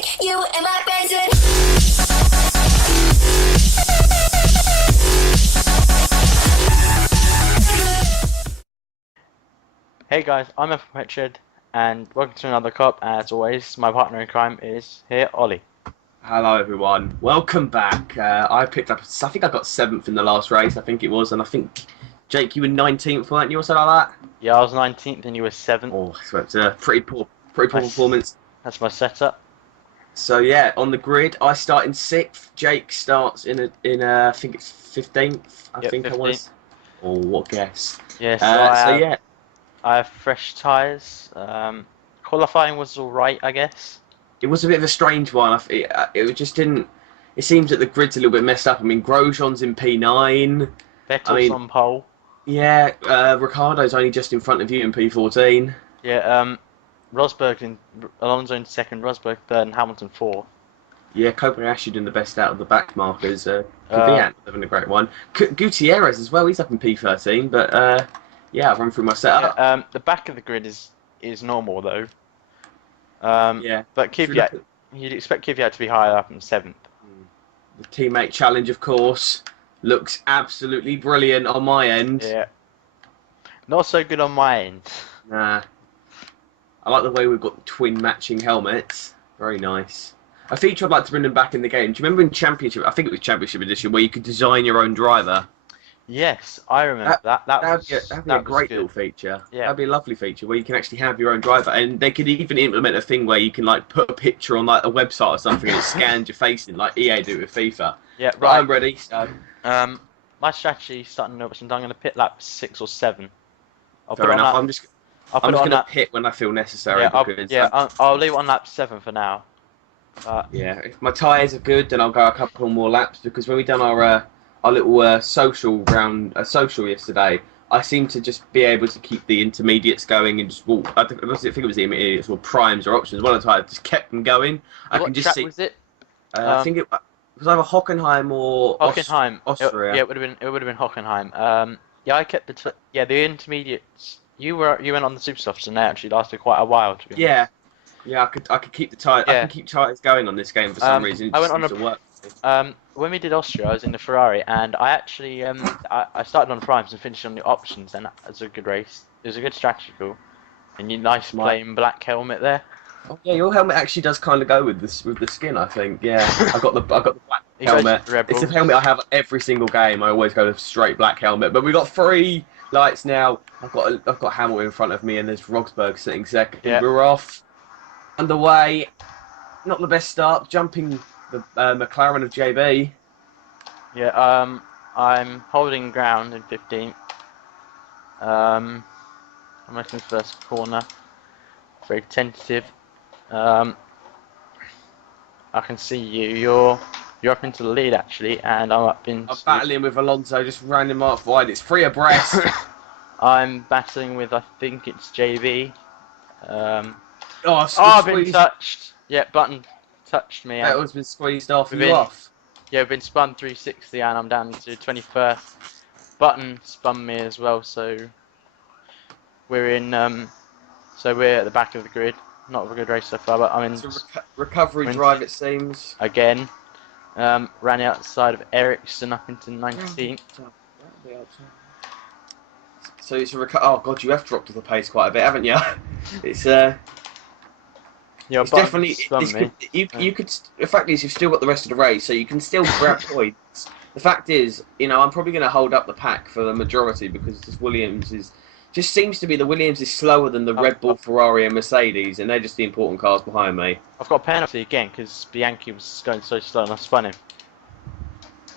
think you and my friends would. Hey guys, I'm F Richard, and welcome to another cup. As always, my partner in crime is here, Ollie. Hello everyone, welcome back. I picked up, I think I got 7th in the last race, I think it was, and I think, Jake, you were 19th, weren't you, or something like that? Yeah, I was 19th and you were 7th. Oh, so it's a pretty poor performance. That's my setup. So yeah, on the grid, I start in 6th, Jake starts in I think it's 15th, I Yep, think 15th. I was. Oh, what guess. Yeah, So I have fresh tyres. Qualifying was alright, I guess. it was a bit of a strange one. It just didn't, it seems that the grid's a little bit messed up. I mean, Grosjean's in P9. Vettel's on pole. Yeah, Ricardo's only just in front of you in P14. Yeah, Alonso in 2nd, Rosberg 3rd, and Hamilton 4th. Yeah, Kobayashi doing the best out of the back markers. Kvyat having a great one. Gutierrez as well, he's up in P13, but yeah, I've run through my setup. Yeah, the back of the grid is normal though. Yeah. But Kvyat, you'd expect Kvyat to be higher up in 7th. The teammate challenge, of course, looks absolutely brilliant on my end. Yeah. Not so good on my end. Nah. I like the way we've got the twin matching helmets. Very nice. A feature I'd like to bring them back in the game. Do you remember in Championship, I think it was Championship Edition, where you could design your own driver? Yes, I remember that. That'd be a great little feature. Yeah. That'd be a lovely feature where you can actually have your own driver, and they could even implement a thing where you can like put a picture on like a website or something and it scans your face in, like EA do with FIFA. Yeah, But right. I'm ready. So. My strategy starting up, I'm going to pit lap 6 or 7. Fair enough. I'm just going to pit when I feel necessary. Yeah, I'll leave it on lap 7 for now. Yeah, if my tyres are good, then I'll go a couple more laps, because when we done our little social yesterday, I seem to just be able to keep the intermediates going and just walk. I think it was the intermediates or primes or options. One of the tyres just kept them going. I can just see. Was it? I think it was either Hockenheim or Hockenheim. Austria. Yeah, it would have been Hockenheim. Yeah, I kept the intermediates. You went on the super softs and they actually lasted quite a while, to be honest. Yeah. Yeah, I could keep the tyre. Yeah. I can keep tyres going on this game for some reason. It I went seems on to work. When we did Austria, I was in the Ferrari, and I actually I started on primes and finished on the options, and that was a good race. It was a good strategy call, and you nice plain black helmet there. Oh, yeah, your helmet actually does kind of go with the skin, I think. Yeah, I got the black helmet. It's the helmet I have every single game. I always go to straight black helmet. But we got 3 lights now. I've got Hamilton in front of me, and there's Rosberg sitting 2nd. Yeah. We're off. Underway. Not the best start. Jumping the McLaren of JB. Yeah, I'm holding ground in 15th. I'm making the first corner. Very tentative. I can see you. You're up into the lead actually, and I'm up in. I'm battling with Alonso, just ran him off wide. It's 3 abreast. I'm battling with, I think it's JB. I've been touched. Yeah, button touched me. That was been squeezed off. We've You been- off? Yeah, I've been spun 360 and I'm down to 21st. Button spun me as well, so we're in. So we're at the back of the grid. Not a good race so far, but I'm in. It's a recovery drive, it seems. Again. Ran outside of Ericsson up into 19th. So it's a oh god, you have dropped off the pace quite a bit, haven't you? It's Yeah, it's definitely you could. The fact is, you've still got the rest of the race, so you can still grab points. The fact is, I'm probably going to hold up the pack for the majority, because this Williams just seems to be the Williams is slower than the Red Bull, Ferrari, and Mercedes, and they're just the important cars behind me. I've got a penalty again because Bianchi was going so slow and I spun him.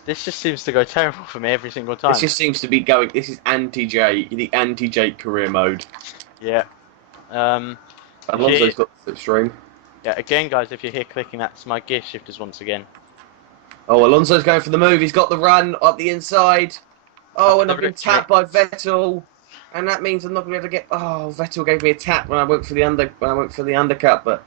This just seems to go terrible for me every single time. This just seems to be going. This is anti-Jake, the anti-Jake career mode. Yeah. Alonso's got the slipstream. Yeah, again, guys, if you're here clicking, that's my gear shifters once again. Oh, Alonso's going for the move. He's got the run up the inside. Oh, and I've been tapped by Vettel, and that means I'm not going to be able to get. Oh, Vettel gave me a tap when I went for the undercut, but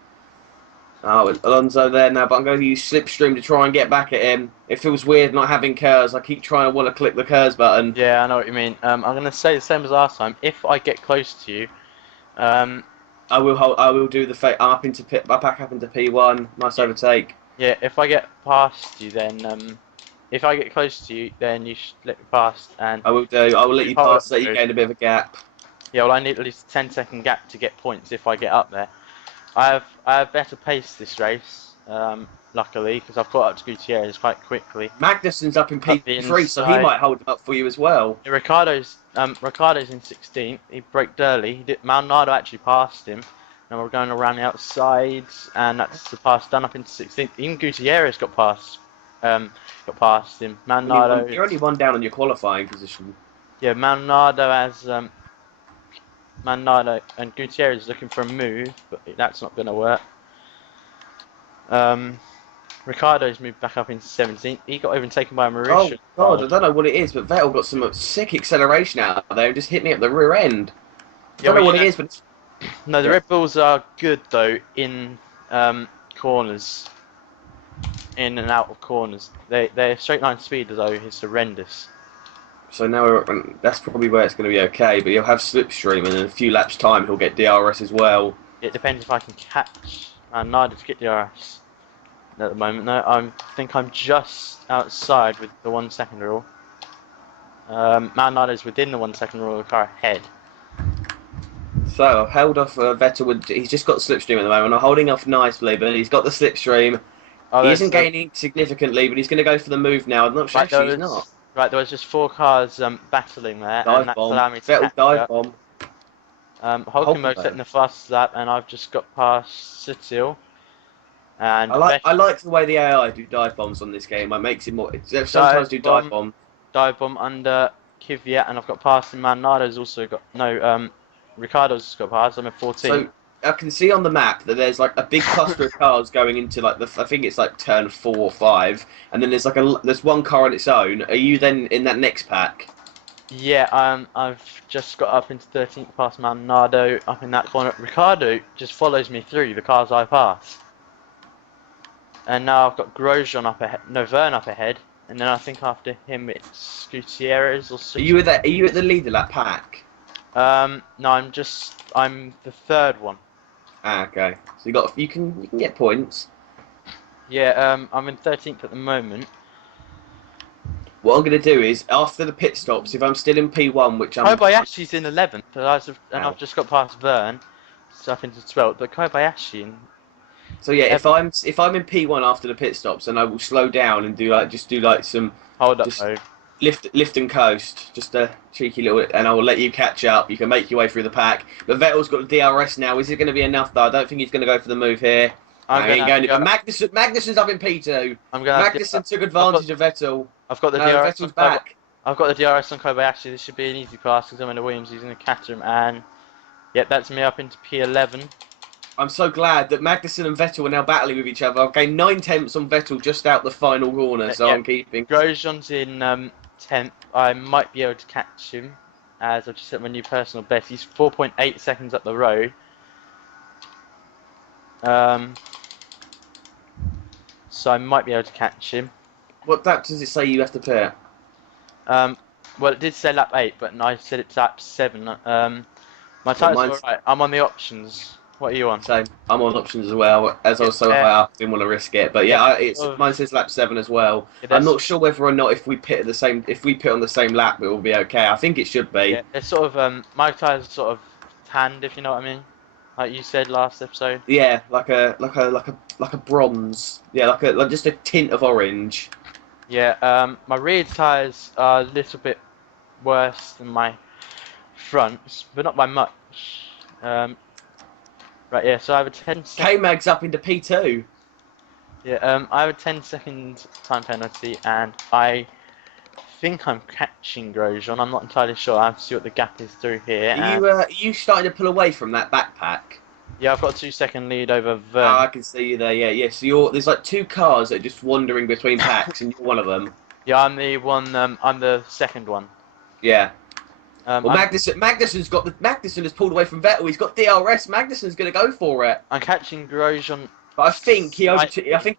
Alonso there now. But I'm going to use slipstream to try and get back at him. It feels weird not having KERS. I keep trying to want to click the KERS button. Yeah, I know what you mean. I'm going to say the same as last time. If I get close to you, I will hold. I will do the fake. I'm up into pit. I back up into P1. Nice overtake. Yeah, if I get past you, then if I get close to you, then you should let me past, and I will do. I will let you you hold pass up so that you those. gain a bit of a gap. Yeah, well, I need at least a 10-second gap to get points if I get up there. I have better pace this race, luckily, because I've got up to Gutierrez quite quickly. Magnuson's up in Up the P3, so he inside. might hold it up for you as well. Yeah, Ricardo's in 16th. He braked early. Maldonado actually passed him. And we're going around the outside, and that's the pass done up into 16th. Even Gutierrez got past him. Maldonado, You're only one down on your qualifying position. yeah, Maldonado and Gutierrez is looking for a move, but that's not going to work. Ricardo's moved back up into 17th. He got overtaken by a Oh Mauritian. God, I don't know what it is, but Vettel got some sick acceleration out there and just hit me at the rear end. I Yeah, don't well, know what it is, but no, the yeah. Red Bulls are good though in corners, in and out of corners. Their straight line speed though is horrendous. So now that's probably where it's going to be okay. But he'll have slipstream, and in a few laps' time he'll get DRS as well. It depends if I can catch Nida to get the RS. At the moment, though, I think I'm just outside with the 1 second rule. Maldi's within the 1 second rule of the car ahead. So I've held off Vettel. He's just got slipstream at the moment. I'm holding off nicely, but he's got the slipstream. Oh, He isn't gaining significantly, but he's going to go for the move now. I'm not sure. right, Actually, he's not. right, there was just 4 cars battling there, and Dive that's bomb. allowing me to Vettel catch dive up. bomb. Hulkenberg setting the fastest lap, and I've just got past Sutil. And I like the way the AI do dive bombs on this game. It makes it more. Sometimes do dive bomb. Dive bomb under Kvyat, and I've got past him. Nardo's also got Ricardo's got past. I'm at 14. So I can see on the map that there's like a big cluster of cars going into like I think it's like turn 4 or 5, and then there's one car on its own. Are you then in that next pack? Yeah, I've just got up into 13th past Maldonado up in that corner. Ricardo just follows me through the cars I pass. And now I've got Grosjean up ahead, no, Verne up ahead, and then I think after him it's Gutierrez or Are you at the lead of that pack? No, I'm the third one. Ah, okay. So you can get points. Yeah, I'm in 13th at the moment. What I'm going to do is, after the pit stops, if I'm still in P1, which I'm... Kobayashi's in 11th, and I've just got past Verne, so up into 12th, but Kobayashi in... So yeah, if I'm in P1 after the pit stops, then I will slow down and do some... Hold up, just though. lift and coast, just a cheeky little... And I will let you catch up, you can make your way through the pack. But Vettel's got the DRS now, is it going to be enough though? I don't think he's going to go for the move here. Magnuson's up in P2. Magnuson took advantage of Vettel. I've got the DRS. Vettel's back. I've got the DRS on Kobayashi. This should be an easy pass because I'm in the Williams using the catch him, and yep, that's me up into P11. I'm so glad that Magnuson and Vettel are now battling with each other. I've gained 9 tenths on Vettel just out the final corner, so I'm keeping. Grosjean's in 10th. I might be able to catch him, as I've just set my new personal best. He's 4.8 seconds up the road. So I might be able to catch him. What lap does it say you have to pit? Well, it did say lap 8, but I said it's lap 7. My tires are alright. I'm on the options. What are you on? Same. I'm on options as well. As I was so high up, I didn't want to risk it. But yeah, mine says lap 7 as well. I'm not sure whether or not if we pit on the same lap, it will be okay. I think it should be. Yeah, it's sort of my tires are sort of tanned, if you know what I mean. Like you said last episode. Yeah, like a bronze. Yeah, like just a tint of orange. Yeah, my rear tyres are a little bit worse than my fronts, but not by much. Right, yeah, so I have a 10-second... K-Mag's up into P2. Yeah, I have a 10-second time penalty, and I think I'm catching Grosjean. I'm not entirely sure. I have to see what the gap is through here. Are you starting to pull away from that backpack? Yeah, I've got a 2-second lead over Verne. Oh, I can see you there. Yeah. So there's like 2 cars that are just wandering between packs, and you're one of them. Yeah, I'm the one. I'm the second one. Yeah. Well, Magnuson has pulled away from Vettel. He's got DRS. Magnuson's going to go for it. I'm catching Grosjean. But I think he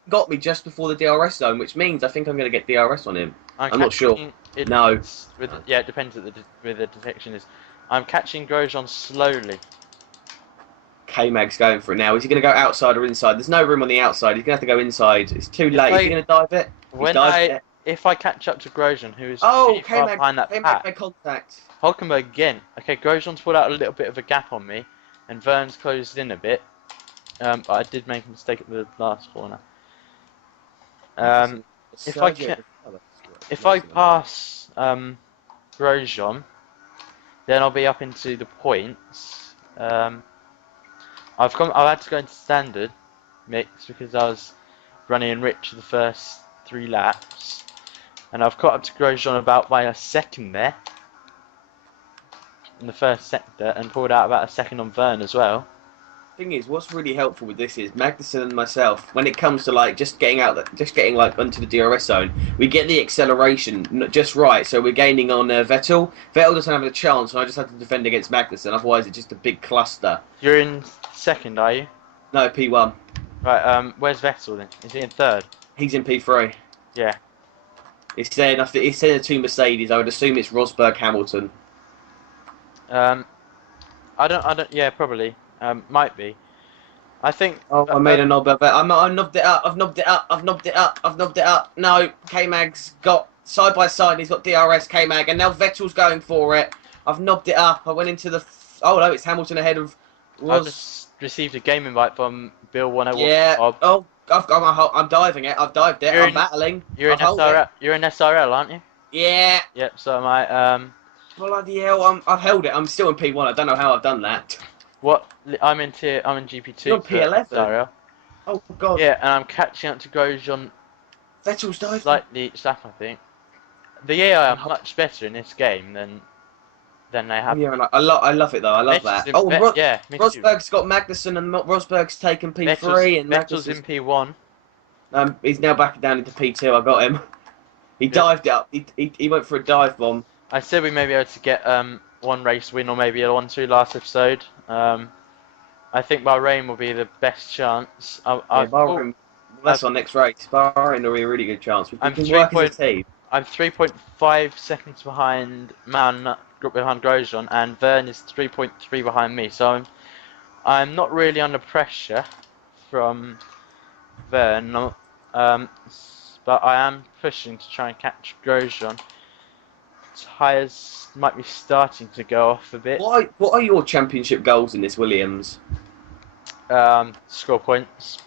got me just before the DRS zone, which means I think I'm going to get DRS on him. I'm not sure. No. Yeah, it depends with the detection is. I'm catching Grosjean slowly. K-Mag's going for it now. Is he going to go outside or inside? There's no room on the outside. He's going to have to go inside. It's too late. Is he going to dive it? He's dived it. If I catch up to Grosjean, who is Oh, really far K-Mag, behind that K-Mag pack, made contact. Hulkenberg again. Okay, Grosjean's pulled out a little bit of a gap on me, and Vern's closed in a bit. But I did make a mistake at the last corner. If I pass Grosjean, then I'll be up into the points. I've had to go into standard mix because I was running rich the first 3 laps, and I've caught up to Grosjean about by a second there in the first sector, and pulled out about a second on Vern as well. Thing is, what's really helpful with this is Magnussen and myself. When it comes to like just getting like onto the DRS zone, we get the acceleration just right. So we're gaining on Vettel. Vettel doesn't have a chance, and I just have to defend against Magnussen. Otherwise, it's just a big cluster. You're in second, are you? No, P1. Right. Where's Vettel then? Is he in third? He's in P3. Yeah. It's saying the 2 Mercedes. I would assume it's Rosberg, Hamilton. I don't. Yeah, probably. Might be. I think. Oh, I made a knob of it. I knobbed it up. I've knobbed it up. I've knobbed it up. I've knobbed it up. No, K-Mag's got side by side. And he's got DRS, K-Mag, and now Vettel's going for it. I've knobbed it up. I went into the. Oh no, it's Hamilton ahead of. I just received a game invite from Bill 101. Yeah. Oh, I'm diving it. I've dived it. I'm battling. You're in SRL. You're in SRL, aren't you? Yeah. Yep. So am I. Bloody hell! I've held it. I'm still in P1. I don't know how I've done that. What? I'm in GP2. You're P11. SRL. Oh god. Yeah, and I'm catching up to Grosjean. Vettel's diving. Slightly each lap, I think. The AI are much better in this game than they have. Yeah, I love it though. I love that. Oh, yeah. Rosberg's got Magnussen, and Rosberg's taken P3, and Vettel's in P1. He's now back down into P2. I got him. He dived it up. He went for a dive bomb. I said we may be able to get one race win or maybe a 1-2 last episode. I think Bahrain will be the best chance. Bahrain, that's our next race. Bahrain will be a really good chance. We can work as a team. I'm 3.5 seconds behind Grosjean, and Vern is 3.3 behind me. So I'm not really under pressure from Vern, but I am pushing to try and catch Grosjean. Tyres might be starting to go off a bit. What are your championship goals in this, Williams? Score points,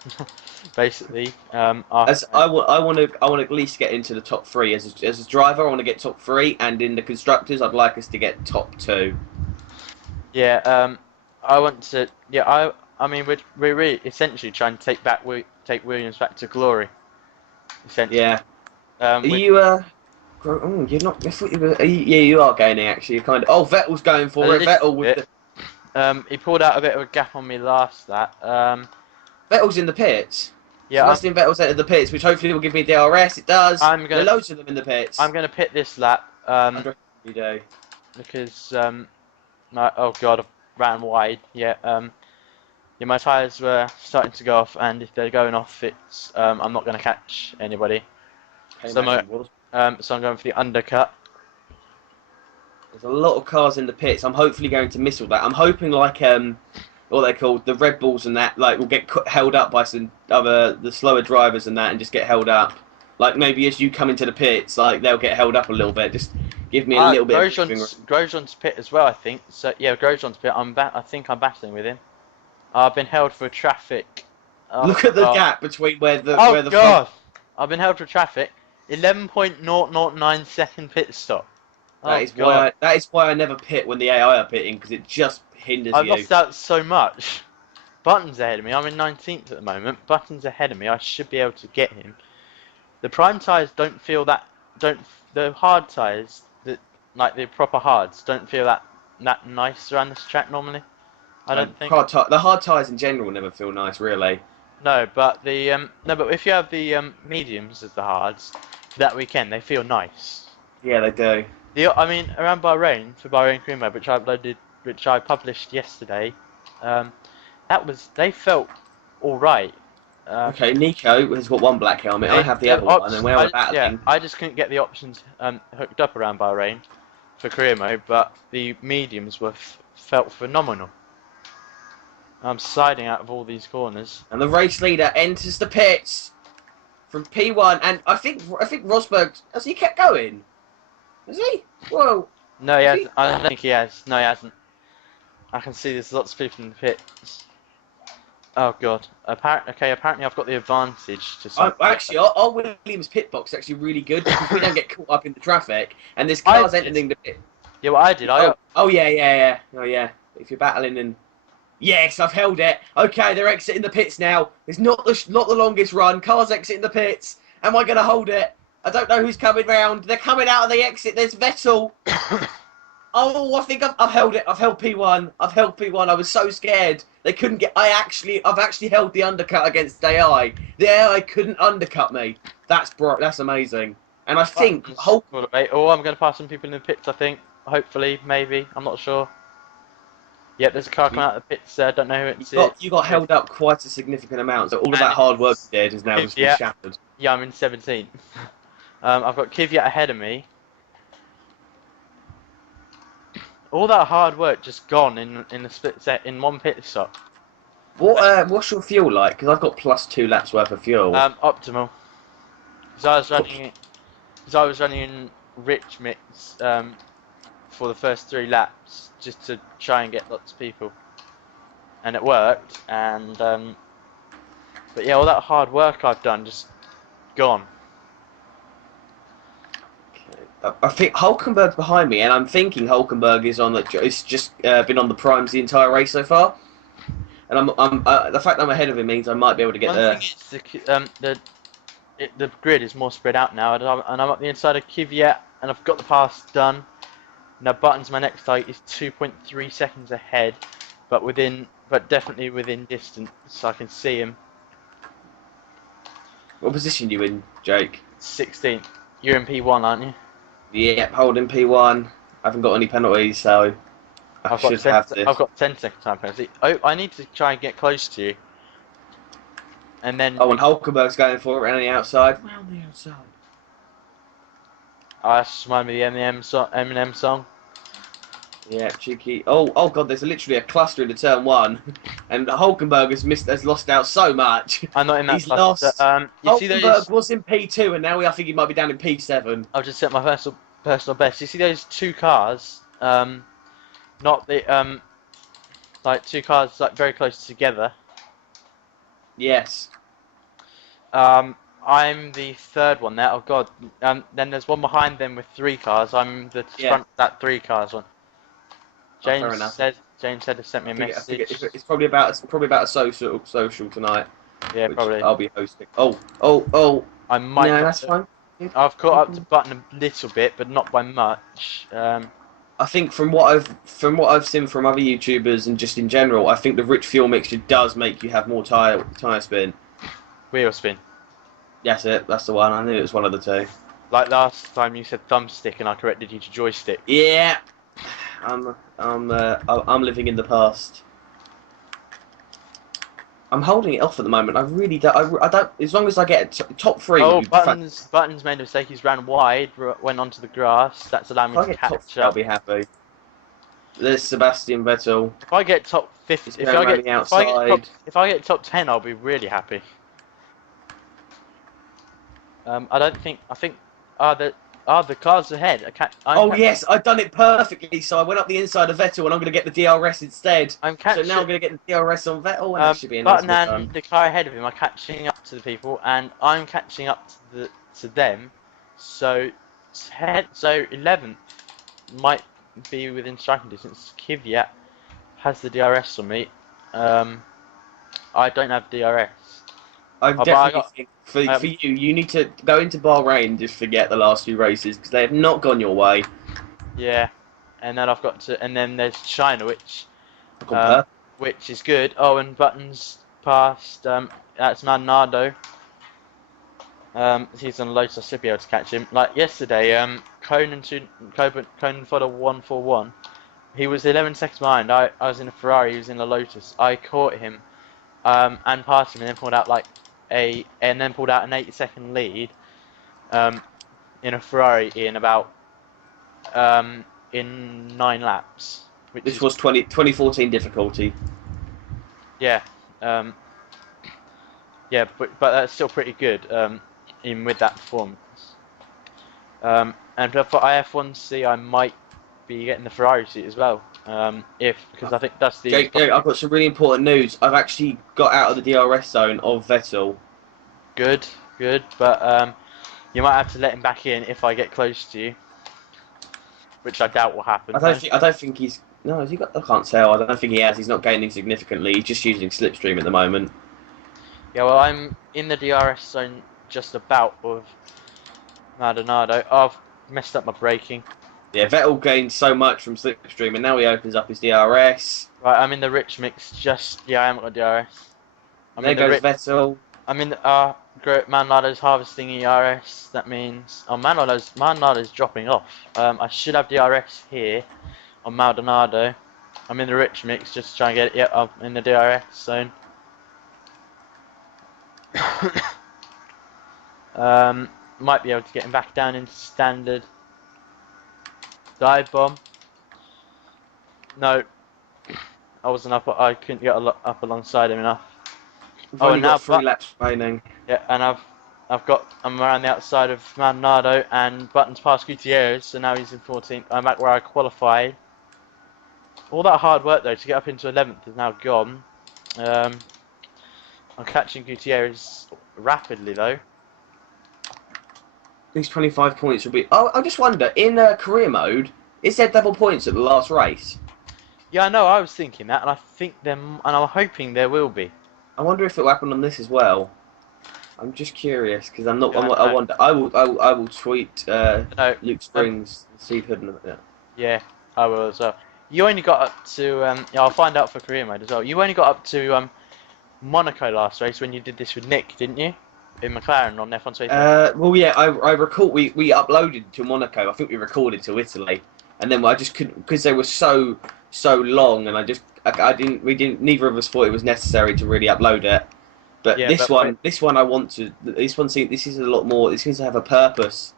basically. I want to at least get into the top 3 as a driver. I want to get top 3, and in the constructors, I'd like us to get top 2. Yeah. I want to. Yeah. I mean, we're really essentially trying to take Williams back to glory. Essentially. Yeah. Are you Oh, you're not. I thought you were. Yeah, you are gaining actually. You're kind of. Oh, Vettel's going for it. Vettel with the. He pulled out a bit of a gap on me last lap. Vettel's in the pits. Yeah. Sebastian Vettel's entered the pits, which hopefully will give me DRS. It does. There are loads of them in the pits. I'm gonna pit this lap. You do. Because oh god, I ran wide. Yeah. Yeah, my tyres were starting to go off, and if they're going off, it's I'm not gonna catch anybody. So I'm going for the undercut. There's a lot of cars in the pits. I'm hopefully going to miss all that. I'm hoping like what they call the Red Bulls and that will get held up by some other the slower drivers and that, and just get held up. Like maybe as you come into the pits, like they'll get held up a little bit. Just give me a little bit. Grosjean's pit as well, I think. So yeah, Grosjean's pit. I think I'm battling with him. I've been held for traffic. Look at the gap between where the. I've been held for traffic. 11.009 second pit stop. That is why I never pit when the AI are pitting, because it just hinders you. I've lost out so much. Button's ahead of me. I'm in 19th at the moment. Button's ahead of me. I should be able to get him. The prime tyres don't feel that. The hard tyres, like the proper hards, don't feel that nice around this track normally. I don't think. The hard tyres in general never feel nice, really. No, but but if you have the mediums as the hards for that weekend, they feel nice. Yeah, they do. I mean, around Bahrain for Bahrain Cream Mode, which I published yesterday, they felt all right. Okay, Nico has got one black helmet. I have the other one, and we're battling. Yeah, I just couldn't get the options hooked up around Bahrain for career mode, but the mediums felt phenomenal. I'm sliding out of all these corners. And the race leader enters the pits from P1, and I think Rosberg has he kept going? Has he? Whoa! No, he Has he? hasn't. I don't think he has. No, he hasn't. I can see there's lots of people in the pits. Oh god. Apparently I've got the advantage to some. Actually, our Williams pit box is actually really good because we don't get caught up in the traffic, and there's I cars did. entering the pit. Yeah, what I did. I Oh yeah. Oh yeah. If you're battling and yes, I've held it. Okay, they're exiting the pits now. It's not the longest run. Cars exiting the pits. Am I going to hold it? I don't know who's coming round. They're coming out of the exit. There's Vettel. Oh, I think I've held it. I've held P1. I've held P1. I was so scared. They couldn't get. I've actually held the undercut against the AI. The AI couldn't undercut me. That's amazing. And I think Oh, I'm going to pass some people in the pits. I think. Hopefully, maybe. I'm not sure. Yep, there's a car coming out of the pits. Don't know who it's. You got held up quite a significant amount. So all of that hard work you did is now just been shattered. Yeah, I'm in 17th. I've got Kvyat ahead of me. All that hard work just gone in a split set in one pit stop. What's your fuel like? Because I've got +2 laps worth of fuel. Optimal. Because I was running in rich mix for the first 3 laps just to try and get lots of people, and it worked. And but yeah, all that hard work I've done just gone. I think Hulkenberg's behind me, and I'm thinking Hulkenberg is on it's just been on the primes the entire race so far. And the fact that I'm ahead of him means I might be able to get there. One thing is the grid is more spread out now, and I'm up the inside of Kvyat, and I've got the pass done. Now Button's my next height is 2.3 seconds ahead, but definitely within distance, so I can see him. What position are you in, Jake? 16th. You're in P1, aren't you? Yeah, holding P1. I haven't got any penalties, so I should have this. I've got 10 second time penalty. Oh, I need to try and get close to you. And then. Oh, and Hulkenberg's going for it around the outside. Round the outside. Oh, that's just reminded me of the Eminem song. Yeah, cheeky. Oh god, there's literally a cluster into turn 1, and Hulkenberg has lost out so much. I'm not in that. He's lost. You see those? Hulkenberg was in P2, and now I think he might be down in P7. I'll just set my personal best. You see those 2 cars? Not the like 2 cars like very close together. Yes. I'm the 3rd one there. Oh god. Then there's one behind them with 3 cars. I'm the front of that 3 cars one. James said to sent me a message. It's probably about a social tonight. Yeah, probably. I'll be hosting. Oh. I might. No, that's fine. I've caught up to Button a little bit, but not by much. I think from what I've seen from other YouTubers and just in general, I think the rich fuel mixture does make you have more tire spin. Wheel spin. That's it. That's the one. I knew it was one of the 2. Like last time you said thumbstick and I corrected you to joystick. Yeah. I'm living in the past. I'm holding it off at the moment. I really don't. I don't. As long as I get top 3. Oh, Buttons made a mistake. He's ran wide, went onto the grass. That's allowed me to catch up. I'll be happy. There's Sebastian Vettel. If I get top 50, if I get top 10, I'll be really happy. I think the cars ahead. Yes, I've done it perfectly. So I went up the inside of Vettel, and I'm going to get the DRS instead. So now I'm going to get the DRS on Vettel, and that should be a nice Button and the car ahead of him are catching up to the people, and I'm catching up to them. So 11th might be within striking distance. Kvyat has the DRS on me. I don't have DRS. I definitely think for you need to go into Bahrain and just forget the last 2 races because they have not gone your way. Yeah, and then and then there's China, which is good. Oh, and Buttons passed. That's Maldonado. He's on Lotus. I should be able to catch him. Like yesterday, Conan Fodder 141. He was 11 seconds behind. I was in a Ferrari. He was in a Lotus. I caught him, and passed him, and then pulled out an 8-second lead, in a Ferrari in about in 9 laps. This was 2014 difficulty. Yeah, um, yeah, but that's still pretty good, even with that performance. And for IF1C, I might be getting the Ferrari seat as well. Because I think that's the Jake, I've got some really important news. I've actually got out of the DRS zone of Vettel. good, but you might have to let him back in if I get close to you, which I doubt will happen. I don't think he's. No, has he got? I can't tell. I don't think he has. He's not gaining significantly. He's just using slipstream at the moment. Yeah, well, I'm in the DRS zone just about with Maldonado. Oh, I've messed up my braking. Yeah, Vettel gained so much from slipstream, and now he opens up his DRS. Right, I'm in the rich mix. Yeah, I haven't got DRS. There goes Vettel. I'm in the Maldonado harvesting ERS. That means Maldonado's dropping off. I should have DRS here on Maldonado. I'm in the rich mix just to try and get it. Yep, I'm in the DRS zone. Might be able to get him back down into standard. Dive bomb. No, I wasn't up. I couldn't get up alongside him enough. We've only got 3 laps remaining. Yeah, and I'm around the outside of Maldonado and Button's past Gutierrez, so now he's in 14th. I'm back where I qualified. All that hard work though to get up into 11th is now gone. I'm catching Gutierrez rapidly though. These 25 points will be. Oh, I just wonder, in career mode, is there double points at the last race? Yeah, I know. I was thinking that, and I'm hoping there will be. I wonder if it will happen on this as well. I'm just curious because I'm not. Yeah, I wonder. I will tweet No, Luke Springs, Steve Hood, and yeah, I will as well. You only got up to. Yeah, I'll find out for career mode as well. You only got up to Monaco last race when you did this with Nick, didn't you? In McLaren on F1 well, yeah, I recall we uploaded to Monaco. I think we recorded to Italy, and then I just couldn't because they were so long, and I didn't. Neither of us thought it was necessary to really upload it. But Yeah, this one I want to. This is a lot more. It seems to have a purpose.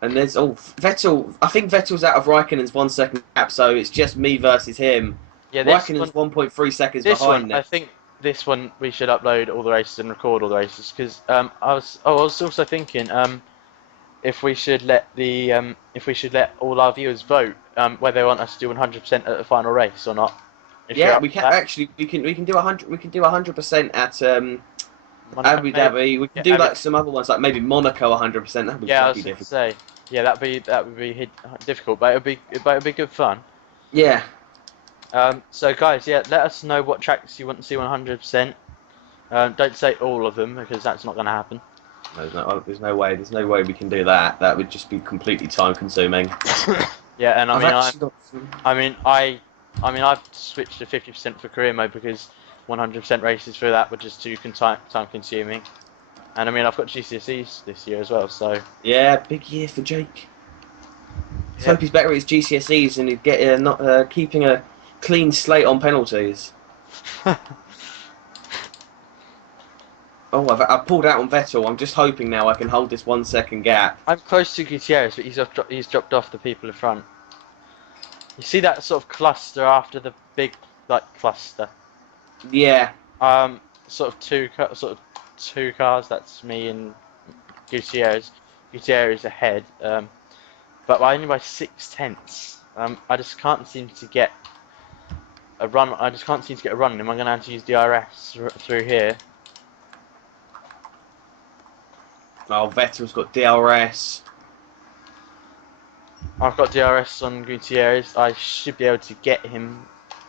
And there's Vettel. I think Vettel's out of Raikkonen's 1 second gap, so it's just me versus him. Yeah, Raikkonen's 1.3 seconds behind I think this one we should upload all the races and record all the races because I was also thinking if we should let all our viewers vote whether they want us to do 100% at the final race or not. Yeah, we can actually we can do 100. We can do 100% at Abu Dhabi. We can do like some other ones, like maybe Monaco 100%. That'd be I was going to say. Yeah, that would be difficult, but it would be good fun. Yeah. So guys, yeah, let us know what tracks you want to see 100%. Don't say all of them because that's not going to happen. There's no way we can do that. That would just be completely time consuming. Yeah, and I've switched to 50% for career mode because 100% races for that were just too time consuming. And I've got GCSEs this year as well, so... Yeah, big year for Jake. Let's hope he's better at his GCSEs and he's not keeping a clean slate on penalties. I've pulled out on Vettel. I'm just hoping now I can hold this 1 second gap. I'm close to Gutierrez, but he's dropped off the people in front. You see that sort of cluster after the big cluster? Yeah. Sort of two cars. That's me and Gutierrez. Gutierrez ahead, but only by 0.6. I just can't seem to get a run. Am I going to have to use DRS through here? Oh, Vettel's got DRS. I've got DRS on Gutierrez. I should be able to get him,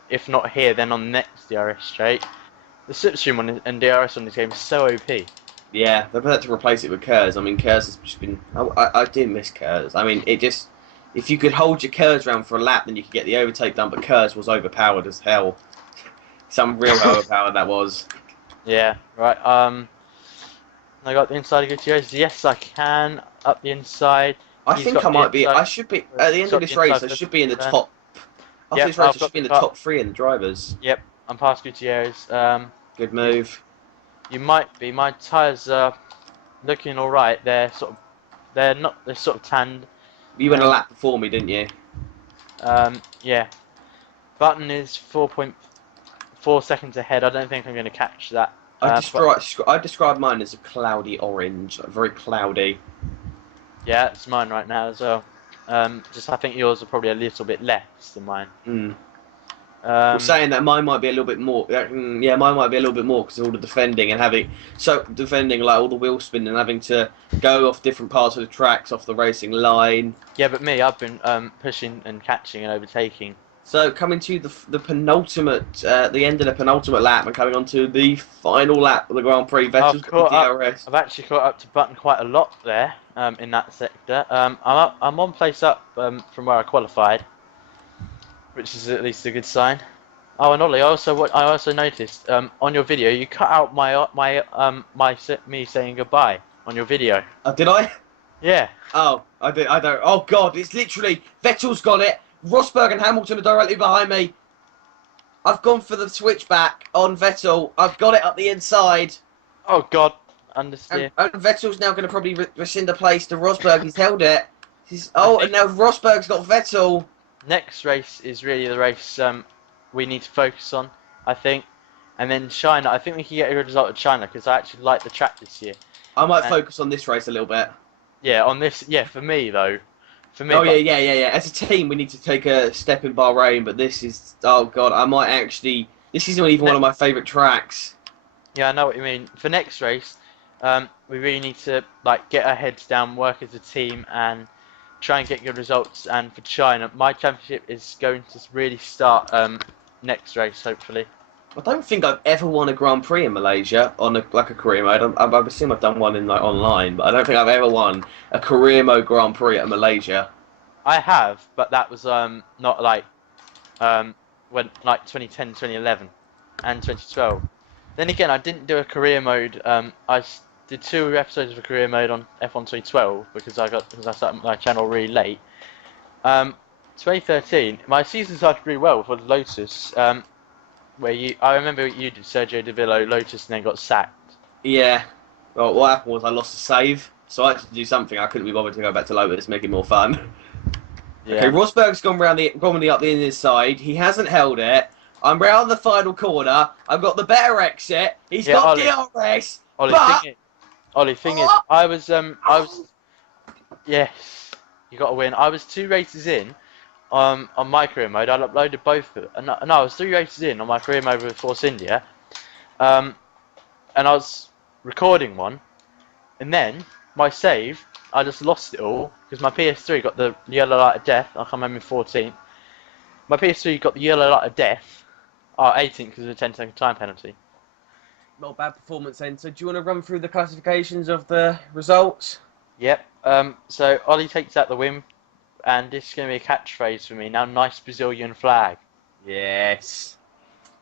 if not here, then on the next DRS straight. The slipstream and DRS on this game is so OP. Yeah, they've had to replace it with Kers. Kers has just been... I do miss Kers. It just... If you could hold your Kers round for a lap, then you could get the overtake done, but Kers was overpowered as hell. Some real overpowered that was. Yeah, right. I got the inside of Gutierrez. Yes, I can. Up the inside. I think I might be... I should be... At the end of this race, I should be in the top... After this race, I should be in the top 3 in the drivers. Yep, I'm past Gutierrez. Good move. You might be. My tyres are looking alright. They're sort of tanned. You went a lap before me, didn't you? Yeah. Button is 4.5 4 seconds ahead. I don't think I'm going to catch that. I describe mine as a cloudy orange, like very cloudy. Yeah, it's mine right now as well. Just I think yours are probably a little bit less than mine. Mm. Well, saying that, mine might be a little bit more. Yeah, mine might be a little bit more because of all the defending and defending like all the wheel spin and having to go off different parts of the tracks off the racing line. Yeah, but me, I've been pushing and catching and overtaking. So coming to the penultimate, the end of the penultimate lap, and coming on to the final lap of the Grand Prix. Vettel's got the DRS. I've actually caught up to Button quite a lot there in that sector. I'm one place up from where I qualified, which is at least a good sign. Oh, and Ollie, I also noticed on your video you cut out me saying goodbye on your video. Did I? Yeah. Oh, I did. I don't. Oh God, it's literally Vettel's got it. Rosberg and Hamilton are directly behind me. I've gone for the switchback on Vettel. I've got it up the inside. Oh God, understeer. And Vettel's now going to probably rescind the place to Rosberg. He's held it. And now Rosberg's got Vettel. Next race is really the race we need to focus on, I think. And then China, I think we can get a good result at China because I actually like the track this year. I might focus on this race a little bit. Yeah, on this. Yeah, for me though. For me. Oh yeah. As a team, we need to take a step in Bahrain, but this is. Oh God, I might actually. This isn't even one of my favourite tracks. Yeah, I know what you mean. For next race, we really need to get our heads down, work as a team, and try and get good results. And for China, my championship is going to really start next race, hopefully. I don't think I've ever won a Grand Prix in Malaysia on a career mode. I assume I've done one in online, but I don't think I've ever won a career mode Grand Prix at Malaysia. I have, but that was not when 2010, 2011, and 2012. Then again, I didn't do a career mode. I did 2 episodes of a career mode on F1 2012 because I started my channel really late. 2013, my season started really well for Lotus. I remember you did Sergio De Villo, Lotus, and then got sacked. Yeah. Well, what happened was I lost a save, so I had to do something. I couldn't be bothered to go back to Lotus, make it more fun. Yeah. Okay, Rosberg's gone up the inside. He hasn't held it. I'm round the final corner. I've got the better exit. He's got DRS. Ollie, thing is, I was, yes, you got to win. I was 2 races in. On my career mode, I uploaded both. No, I was 3 races in on my career mode with Force India, and I was recording one, and then my save, I just lost it all because my PS3 got the yellow light of death. I come home in 14th. My PS3 got the yellow light of death. 18th because of the 10-second time penalty. Not a bad performance then. So do you want to run through the classifications of the results? Yep. So Ollie takes out the win. And this is going to be a catchphrase for me now. Nice Brazilian flag. Yes.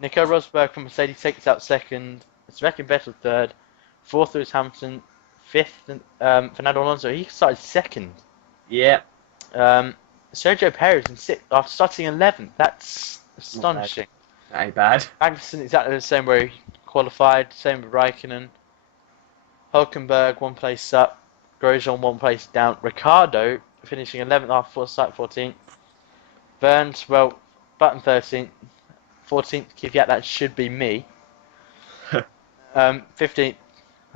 Nico Rosberg from Mercedes takes out 2nd. Sebastian Vettel 3rd. 4th was Hamilton. 5th, Fernando Alonso. He started 2nd. Yeah. Sergio Perez in 6th after starting 11th. That's astonishing. That ain't bad. Magnussen exactly the same way he qualified. Same with Raikkonen. Hulkenberg 1 place up. Grosjean 1 place down. Ricciardo finishing 11th after start 14th. Burns, well, Button 13th. 14th, Kvyat, that should be me. 15th,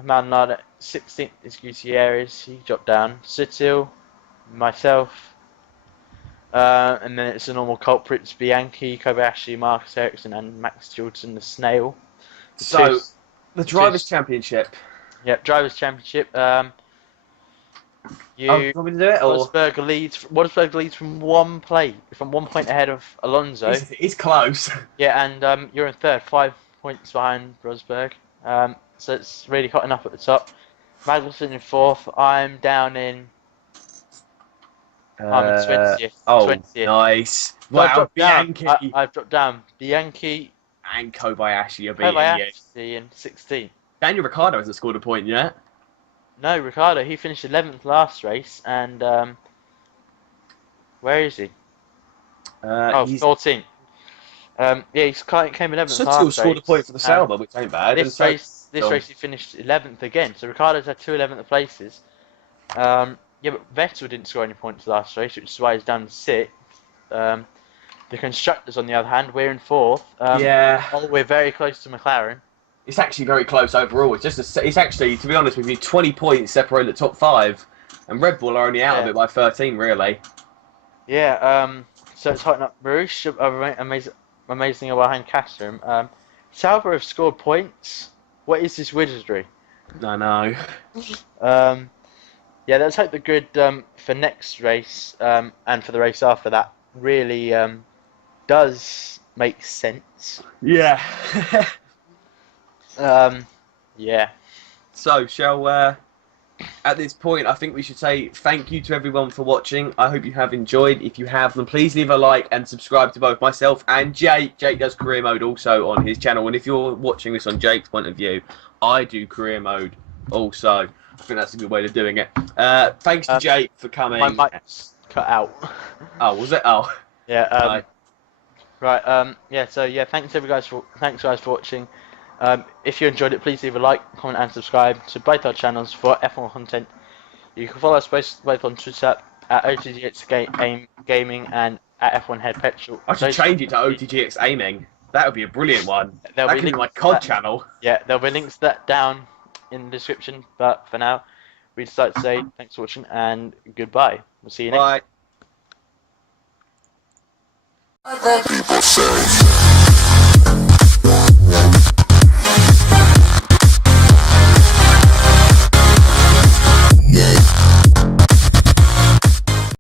Maldonado. 16th is Gutierrez, he dropped down. Sutil, myself. And then it's the normal culprits, Bianchi, Kobayashi, Marcus Ericsson, and Max Chilton, the snail. The Drivers' Championship. Yep, Drivers' Championship. You want me to do it? Rosberg leads from 1 point ahead of Alonso. It's close. Yeah, and you're in 3rd, 5 points behind Rosberg. So it's really hotting up at the top. Magnussen in 4th. I'm down in. I'm in 20th. Oh, 20th. Nice! So wow, Bianchi. I've dropped down. Bianchi and Kobayashi are beating you. in 16th. Daniel Ricciardo hasn't scored a point yet. No, Ricciardo, he finished 11th last race, and where is he? He's 14th. Yeah, he came 11th last race. Sutil scored a point for the Sauber, which ain't bad. This race he finished 11th again, so Ricciardo's had 2 11th places. Yeah, but Vettel didn't score any points last race, which is why he's down 6th. The constructors, on the other hand, we're in 4th. Yeah. Oh, we're very close to McLaren. It's actually very close overall. It's actually, to be honest with you, 20 points separate the top 5, and Red Bull are only out of it by 13, really. Yeah. So it's hotting up. Baruch, amazing behind Castrum. Sauber have scored points. What is this wizardry? I know. Yeah, let's hope the grid for next race and for the race after that really does make sense. Yeah. Yeah. So, at this point, I think we should say thank you to everyone for watching. I hope you have enjoyed. If you have, then please leave a like and subscribe to both myself and Jake. Jake does career mode also on his channel. And if you're watching this on Jake's point of view, I do career mode also. I think that's a good way of doing it. Thanks to Jake for coming. My mic's cut out. Oh, was it? Oh. Yeah. Right. Yeah. So yeah. Thanks guys for watching. If you enjoyed it, please leave a like, comment, and subscribe to both our channels for F1 content. You can follow us both on Twitter at OTGxGaming and at F1 Head Petrol. I should change it to OTGX Aiming. That would be a brilliant one. That could be my COD channel. Yeah, there'll be links down in the description. But for now, we'd just like to say thanks for watching and goodbye. We'll see you next time. Bye.